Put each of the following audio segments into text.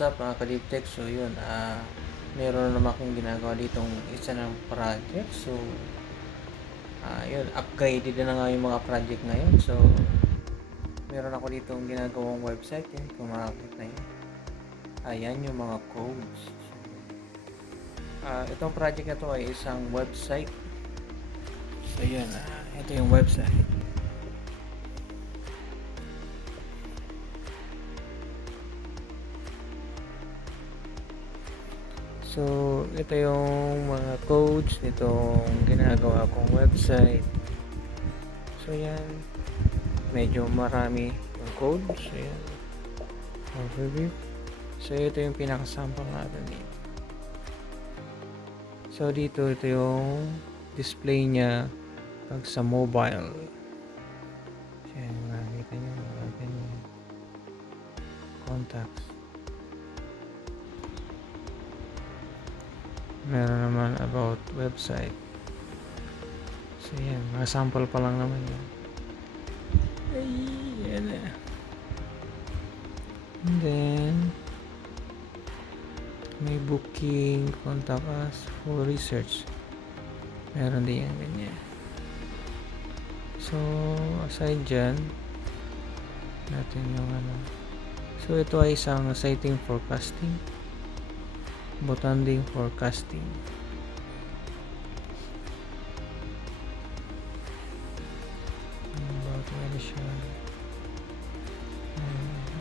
What's up mga kalibtek? So yun, meron naman akong ginagawa ditong isa ng project. So, yun, upgraded na nga yung mga project ngayon. So, meron ako ditong ginagawang website. Yan, kung makakita nyo. Ayan yung mga codes. Itong project na to ay isang website. So yun, ito yung website. So, ito yung mga codes nitong ginagawa kong website. So, yan. Medyo marami yung codes. So, yan. Overview. So, ito yung pinakasample natin dito. So, dito, ito yung display niya pag sa mobile. So, yan. Makikita nyo. Makikita nyo. Contacts. Meron naman about website. So yan, mga sample pa lang naman yan. Ay, yan na. And then may booking, contact us for research. Meron din yan ganyan. So aside dyan natin yung ano. So ito ay isang sighting forecasting, botanding forecasting. About siya.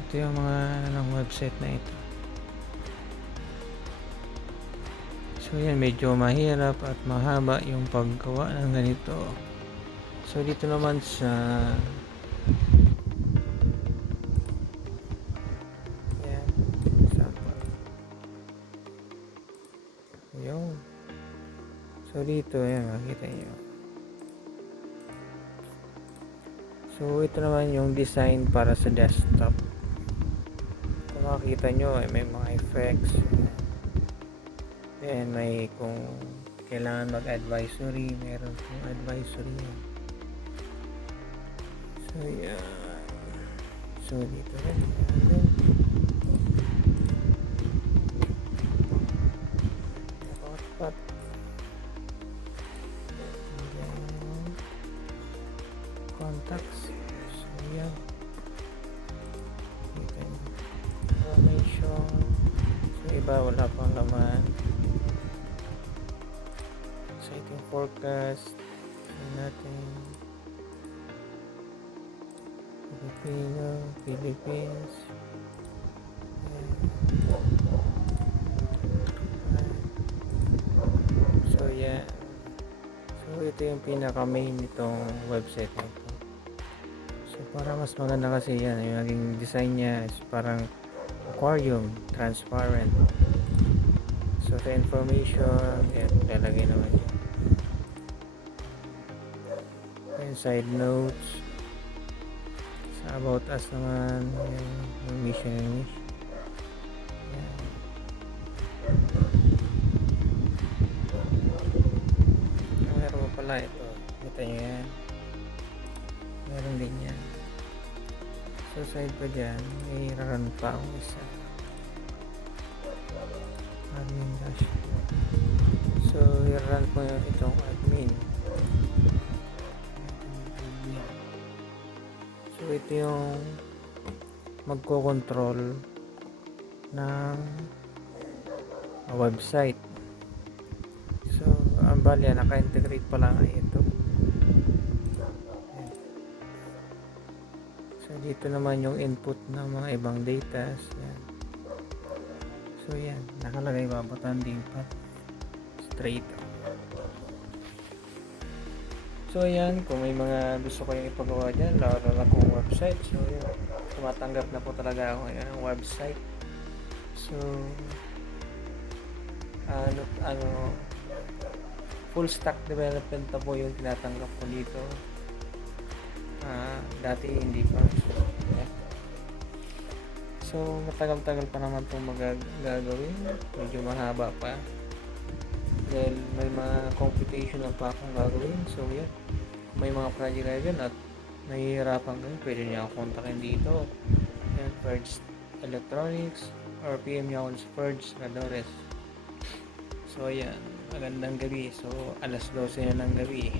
Ito yung mga ng website na ito. So yan, medyo mahirap at mahaba yung paggawa ng ganito. So dito naman sa yan, example. Yun. So dito, yan, makikita nyo. So ito naman yung design para sa desktop. Kung makikita nyo, may mga effects. Then may kung kailangan mag-advisory, meron kung advisory. So yan. So dito rin. Hotspot. Contacts. So yan. Information. So iba wala pang laman. Sighting forecast. Natin. Filipino, Philippines. So yeah. So ito yung pinaka main nitong website na ito. So para mas maganda kasi yan, yung naging design niya is parang aquarium, transparent. So sa information, yan, lalagay naman yan. Side notes. Sa about us naman, yung mission and mission. Yan. Meron pa pala ito. Kita nyo yan. Meron din yan. So side pa dyan, may run pa ang isa. Admin dashboard. So i-run po itong admin. So ito yung magko-control ng website. So ang bali, naka-integrate pa lang ay ito. Ayan. So dito naman yung input ng mga ibang data. Ayan. So yan, nakalagay babotanding pa straight. So ayan, kung may mga gusto kayong ipagawa dyan, lalo na kung website. So yun, tumatanggap na po talaga ako ngayon ng website. So full stack development na po yung tinatanggap ko dito. Dati hindi pa. So matagal-tagal pa naman itong magagawin. Medyo mahaba pa. Dahil may mga computational pa akong gagawin. So yan, kung may mga project kayo dyan at nahihirapan kayo, pwede niyo akong kontakin dito. Yan, First Electronics. or PM niya ako sa Forge Radores. So, ayan. Magandang gabi. So, alas 12 na ng gabi.